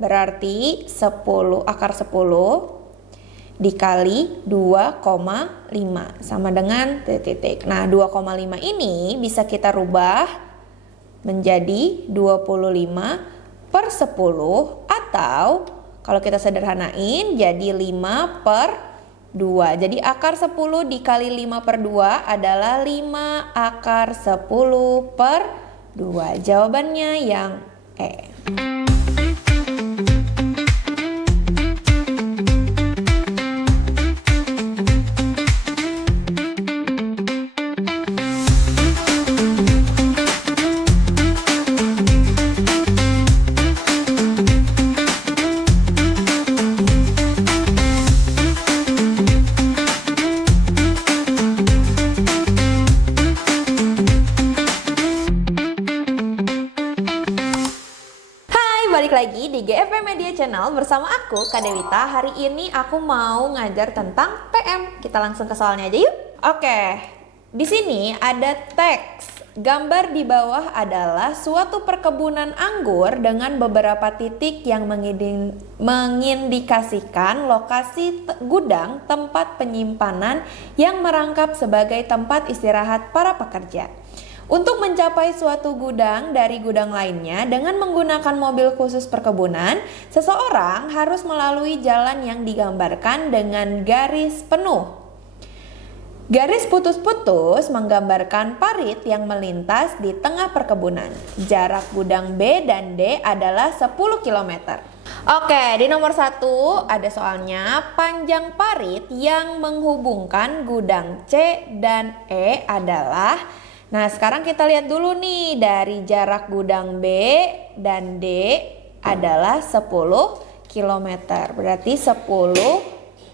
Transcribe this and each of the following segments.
berarti 10 akar 10 dikali 2,5 sama dengan titik. Nah, 2,5 ini bisa kita rubah menjadi 25 per 10 atau kalau kita sederhanain jadi 5 per 2. Jadi akar 10 dikali 5 per 2 adalah 5 akar 10 per 2. Jawabannya yang E. Balik lagi di GFP Media Channel bersama aku, Kak Dewita. Hari ini aku mau ngajar tentang PM. Kita langsung ke soalnya aja yuk. Oke, di sini ada teks. Gambar di bawah adalah suatu perkebunan anggur dengan beberapa titik yang mengindikasikan lokasi gudang tempat penyimpanan yang merangkap sebagai tempat istirahat para pekerja. Untuk mencapai suatu gudang dari gudang lainnya dengan menggunakan mobil khusus perkebunan, seseorang harus melalui jalan yang digambarkan dengan garis penuh. Garis putus-putus menggambarkan parit yang melintas di tengah perkebunan. Jarak gudang B dan D adalah 10 km. Oke, di nomor 1 ada soalnya panjang parit yang menghubungkan gudang C dan E adalah. Nah, sekarang kita lihat dulu nih, dari jarak gudang B dan D adalah 10 km. Berarti 10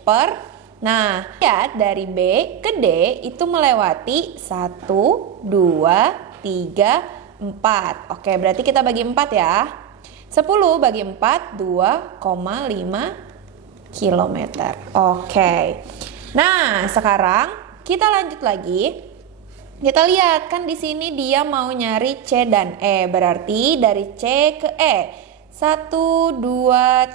per, nah, lihat dari B ke D itu melewati 1, 2, 3, 4. Oke, berarti kita bagi 4 ya. 10 bagi 4, 2,5 km. Oke. Nah, sekarang kita lanjut lagi. Kita lihat kan di sini dia mau nyari C dan E, berarti dari C ke E 1, 2,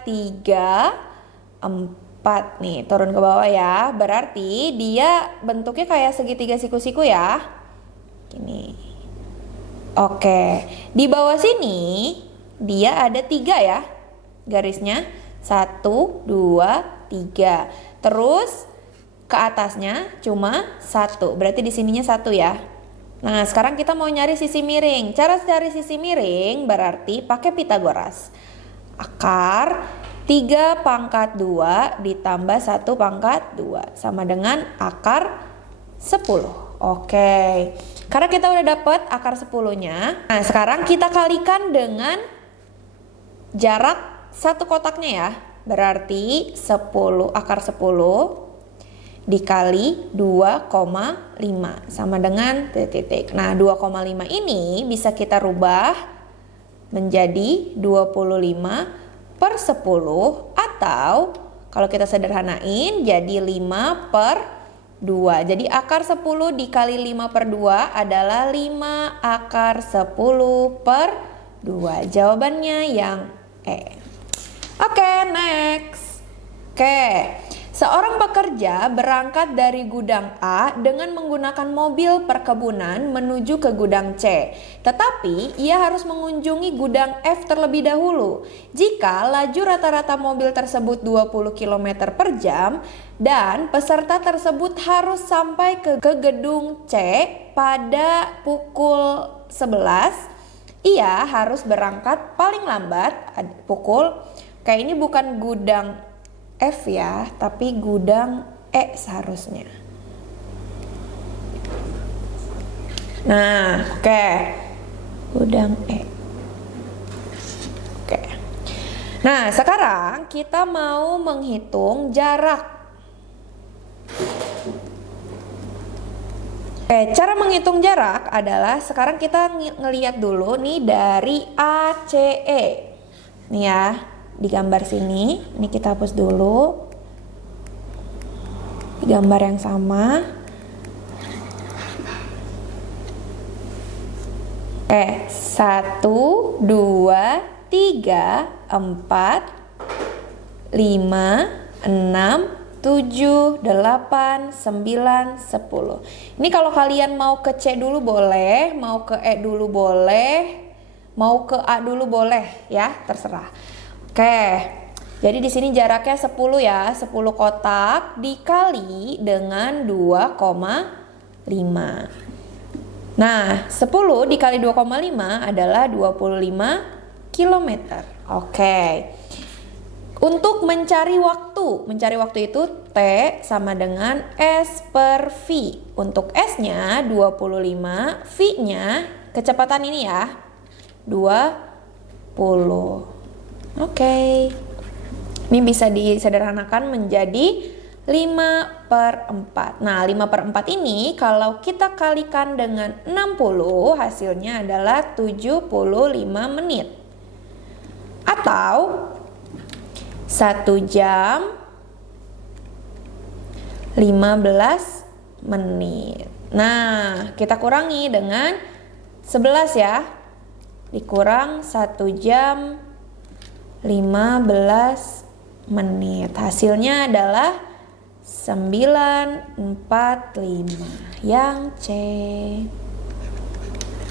3, 4 nih, turun ke bawah ya. Berarti dia bentuknya kayak segitiga siku-siku ya. Gini. Oke, di bawah sini dia ada 3 ya garisnya, 1, 2, 3. Terus ke atasnya cuma 1, berarti di sininya 1 ya. Nah, sekarang kita mau nyari sisi miring. Cara cari sisi miring berarti pakai Pitagoras. Akar 3 pangkat 2 ditambah 1 pangkat 2 sama dengan akar 10. Oke, karena kita udah dapet akar 10-nya. Nah, sekarang kita kalikan dengan jarak satu kotaknya ya. Berarti 10 akar 10 dikali 2,5 sama dengan titik. Nah, 2,5 ini bisa kita rubah menjadi 25 per 10 atau kalau kita sederhanain jadi 5 per 2. Jadi akar 10 dikali 5 per 2 adalah 5 akar 10 per 2. Jawabannya yang E. Oke, next. Oke. Seorang pekerja berangkat dari gudang A dengan menggunakan mobil perkebunan menuju ke gudang C. Tetapi ia harus mengunjungi gudang F terlebih dahulu. Jika laju rata-rata mobil tersebut 20 km per jam dan peserta tersebut harus sampai ke gedung C pada pukul 11, ia harus berangkat paling lambat pukul, kayak ini bukan gudang F ya, tapi gudang E seharusnya. Nah, oke. Gudang E. Oke. Nah, sekarang kita mau menghitung jarak. Oke, cara menghitung jarak adalah sekarang kita ngelihat dulu nih dari ACE. Nih ya. Di gambar sini, ini kita hapus dulu. Di gambar yang sama. 1, 2, 3, 4, 5, 6, 7, 8, 9, 10. Ini kalau kalian mau ke C dulu boleh, mau ke E dulu boleh, mau ke A dulu boleh ya, terserah. Oke. Jadi di sini jaraknya 10 ya, 10 kotak dikali dengan 2,5. Nah, 10 dikali 2,5 adalah 25 km. Oke. Untuk mencari waktu itu T sama dengan S per V. Untuk S-nya 25, V-nya kecepatan ini ya, 20. Oke. Ini bisa disederhanakan menjadi 5/4. Nah, 5/4 ini kalau kita kalikan dengan 60, hasilnya adalah 75 menit. Atau 1 jam 15 menit. Nah, kita kurangi dengan 11 ya. Dikurang 1 jam 15 menit. Hasilnya adalah 945 yang C.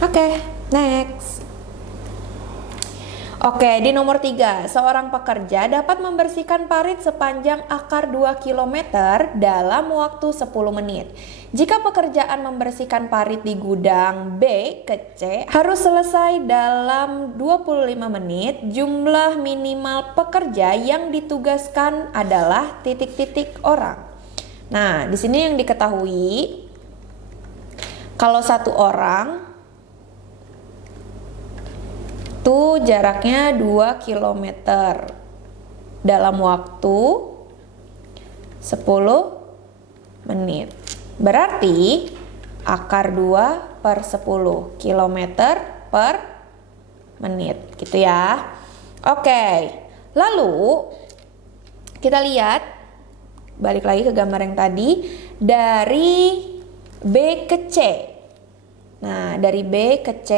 Oke, next. Oke, di nomor 3, seorang pekerja dapat membersihkan parit sepanjang akar 2 km dalam waktu 10 menit. Jika pekerjaan membersihkan parit di gudang B ke C harus selesai dalam 25 menit, jumlah minimal pekerja yang ditugaskan adalah titik-titik orang. Nah, di sini yang diketahui, kalau satu orang itu jaraknya 2 km dalam waktu 10 menit. Berarti akar 2 per 10 km per menit gitu ya. Oke, lalu kita lihat, balik lagi ke gambar yang tadi, dari B ke C. Nah, dari B ke C,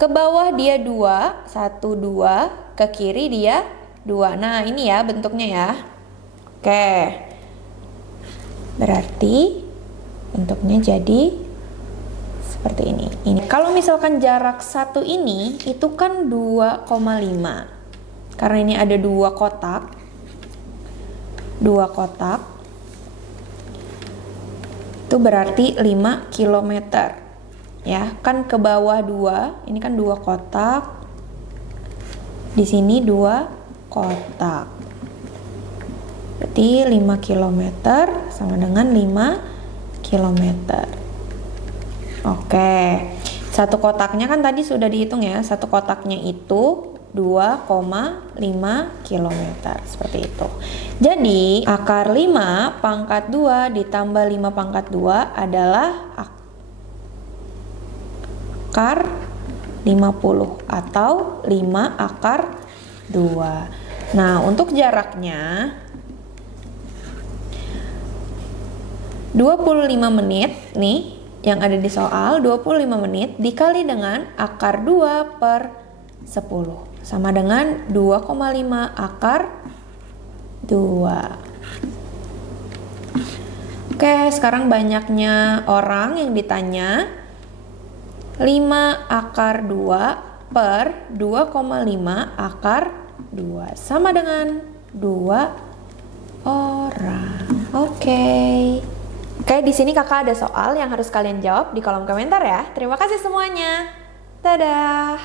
ke bawah dia 2, 1, 2, ke kiri dia 2. Nah, ini ya bentuknya ya. Oke. Berarti bentuknya jadi seperti ini. Kalau misalkan jarak 1 ini itu kan 2,5. Karena ini ada 2 kotak. 2 kotak. Itu berarti 5 km. Ya, kan ke bawah 2, ini kan 2 kotak. Di sini 2 kotak. Berarti 5 km sama dengan 5 km. Oke. Satu kotaknya kan tadi sudah dihitung ya. Satu kotaknya itu 2,5 km. Seperti itu. Jadi, akar 5 pangkat 2 ditambah 5 pangkat 2 adalah akar 50 atau 5 akar 2. Nah, untuk jaraknya 25 menit nih yang ada di soal, 25 menit dikali dengan akar 2 per 10 sama dengan 2,5 akar 2. Oke, sekarang banyaknya orang yang ditanya. 5 akar 2 per 2,5 akar 2 sama dengan 2 orang. Oke, di sini kakak ada soal yang harus kalian jawab di kolom komentar ya. Terima kasih semuanya. Dadah.